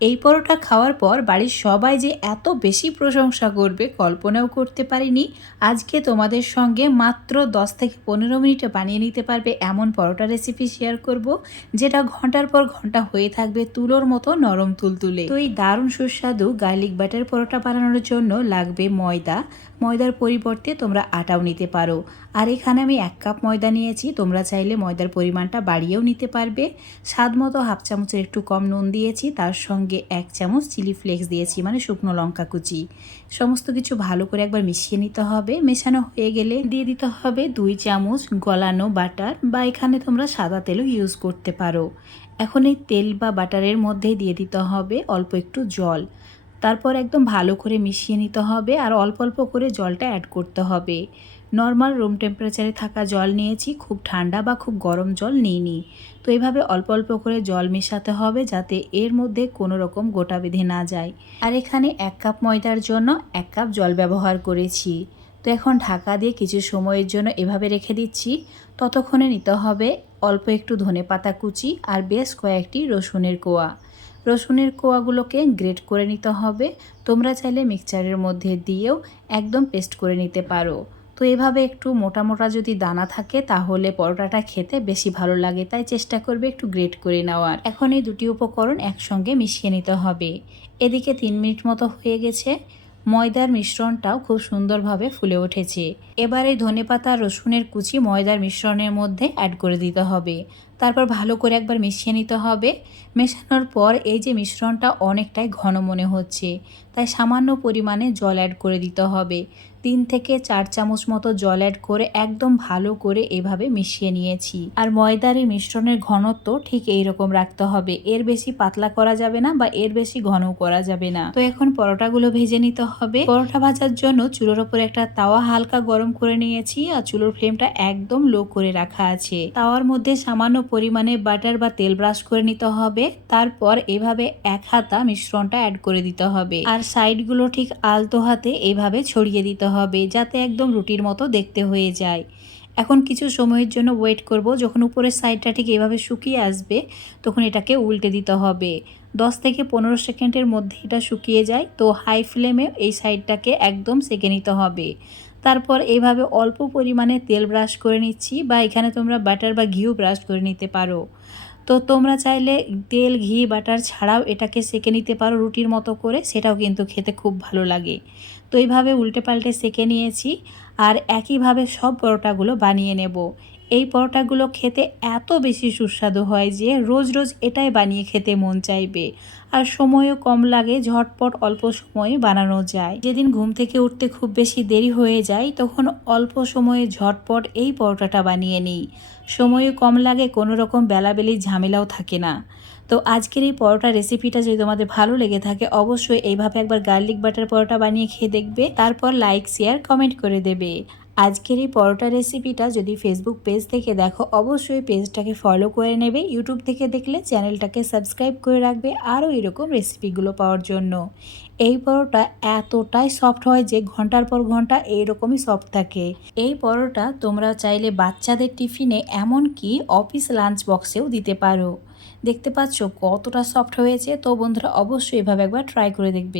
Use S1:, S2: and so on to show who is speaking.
S1: এই পরোটা খাওয়ার পর বাড়ির সবাই যে এত বেশি প্রশংসা করবে কল্পনাও করতে পারিনি। আজকে তোমাদের সঙ্গে মাত্র 10 থেকে পনেরো মিনিটে বানিয়ে নিতে পারবে এমন পরোটা রেসিপি শেয়ার করব, যেটা ঘণ্টার পর ঘণ্টা হয়ে থাকবে তুলোর মতো নরম তুলতুলে। তো এই দারুণ সুস্বাদু গার্লিক বাটার পরোটা বানানোর জন্য লাগবে ময়দা। ময়দার পরিবর্তে তোমরা আটাও নিতে পারো। আর এখানে আমি এক কাপ ময়দা নিয়েছি, তোমরা চাইলে ময়দার পরিমাণটা বাড়িয়েও নিতে পারবে। স্বাদ মতো হাফ চামচের একটু কম নুন দিয়েছি, তার সঙ্গে এক চামচ চিলি ফ্লেক্স দিয়েছি মানে শুকনো লঙ্কা কুচি। সমস্ত কিছু ভালো করে একবার মিশিয়ে নিতে হবে। মেশানো হয়ে গেলে দিয়ে দিতে হবে দুই চামচ গলানো বাটার বা এখানে তোমরা সাদা তেলও ইউজ করতে পারো। এখন এই তেল বা বাটারের মধ্যে দিয়ে দিতে হবে অল্প একটু জল। তারপর একদম ভালো করে মিশিয়ে নিতে হবে আর অল্প অল্প করে জলটা অ্যাড করতে হবে। নর্মাল রুম টেম্পারেচারে থাকা জল নিয়েছি, খুব ঠান্ডা বা খুব গরম জল নিইনি। তো এইভাবে অল্প অল্প করে জল মেশাতে হবে যাতে এর মধ্যে কোনো রকম গোটা বেঁধে না যায়। আর এখানে এক কাপ ময়দার জন্য এক কাপ জল ব্যবহার করেছি। তো এখন ঢাকা দিয়ে কিছু সময়ের জন্য এভাবে রেখে দিচ্ছি। ততক্ষণে নিতে হবে অল্প একটু ধনে পাতা কুচি আর বেশ কয়েকটি রসুনের কোয়া। রসুনের কোয়াগুলোকে গ্রেট করে নিতে হবে। তোমরা চাইলে মিক্সচারের মধ্যে দিয়েও একদম পেস্ট করে নিতে পারো। তো এভাবে একটু মোটা মোটা যদি দানা থাকে, তাহলে পরোটাটা খেতে বেশি ভালো লাগে। তাই চেষ্টা করবে একটু গ্রেট করে নেওয়ার। এখন এই দুটি উপকরণ একসঙ্গে মিশিয়ে নিতে হবে। এদিকে তিন মিনিট মতো হয়ে গেছে। ময়দার মিশ্রণটাও খুব সুন্দরভাবে ফুলে উঠেছে। এবার ধনেপাতা রসুনের কুচি ময়দার মিশ্রণের মধ্যে অ্যাড করে দিতে হবে। তারপর ভালো করে একবার মিশিয়ে নিতে হবে। মেশানোর পর এই যে মিশ্রণটা অনেকটাই ঘন মনে হচ্ছে। তাই সামান্য পরিমাণে জল অ্যাড করে দিতে হবে। তিন থেকে চার চামচ মতো জল অ্যাড করে একদম ভালো করে এভাবে মিশিয়ে নিয়েছি। আর ময়দার এই মিশ্রণের ঘনত্ব ঠিক এই রকম রাখতে হবে। এর বেশি পাতলা করা যাবে না বা এর বেশি ঘনও করা যাবে না। তো এখন পরোটাগুলো ভেজে নিতে হবে। পরোটা ভাজার জন্য চুলোর ওপরে একটা তাওয়া হালকা গরম করে নিয়েছি। আর চুলোর ফ্লেমটা একদম লো করে রাখা আছে। তাওয়ার মধ্যে সামান্য পরিমাণে বাটার বা তেল ব্রাশ করে নিতে হবে। তারপর এভাবে এক হাতা মিশ্রণটা অ্যাড করে দিতে হবে। আর সাইডগুলো ঠিক আলতো হাতে এভাবে ছড়িয়ে দিতে হবে, যাতে একদম রুটির মতো দেখতে হয়ে যায়। এখন কিছু সময়ের জন্য ওয়েট করব, যখন উপরের সাইডটা ঠিক এভাবে শুকিয়ে আসবে, তখন এটাকে উল্টে দিতে হবে। দশ থেকে পনেরো সেকেন্ডের মধ্যে এটা শুকিয়ে যায়, তো হাই ফ্লেমে এই সাইডটাকে একদম সেকে নিতে হবে। তারপর এইভাবে অল্প পরিমাণে তেল ব্রাশ করে নিচ্ছি বা এখানে তোমরা বাটার বা ঘিও ব্রাশ করে নিতে পারো। তো তোমরা চাইলে তেল, ঘি, বাটার ছাড়াও এটাকে সেকে নিতে পারো রুটির মতো করে, সেটাও কিন্তু খেতে খুব ভালো লাগে। তো এইভাবে উল্টে পাল্টে সেকে নিয়েছি আর একইভাবে সব পরোটাগুলো বানিয়ে নেব। এই পরোটাগুলো খেতে এত বেশি সুস্বাদু হয় যে রোজ রোজ এটাই বানিয়ে খেতে মন চাইবে। আর সময়ও কম লাগে, ঝটপট অল্প সময়ে বানানো যায়। যেদিন ঘুম থেকে উঠতে খুব বেশি দেরি হয়ে যায়, তখন অল্প সময়ে ঝটপট এই পরোটাটা বানিয়ে নিই। সময়ও কম লাগে কোনো রকম বেলাবেলি ঝামেলাও থাকে না। তো আজকের এই পরোটা রেসিপিটা যদি তোমাদের ভালো লেগে থাকে, অবশ্যই এইভাবে একবার গার্লিক বাটার পরোটা বানিয়ে খেয়ে দেখবে। তারপর লাইক, শেয়ার, কমেন্ট করে দেবে। আজকের এই পরোটা রেসিপিটা যদি ফেসবুক পেজ থেকে দেখো, অবশ্যই পেজটাকে ফলো করে নেবে। ইউটিউব থেকে দেখলে চ্যানেলটাকে সাবস্ক্রাইব করে রাখবে আরও এরকম রেসিপিগুলো পাওয়ার জন্য। এই পরোটা এতটাই সফট হয় যে ঘণ্টার পর ঘণ্টা এইরকমই সফট থাকে। এই পরোটা তোমরা চাইলে বাচ্চাদের টিফিনে এমনকি অফিস লাঞ্চ বক্সেও দিতে পারো। দেখতে পাচ্ছ কতটা সফট হয়েছে? তো বন্ধুরা অবশ্যই এভাবে একবার ট্রাই করে দেখবে।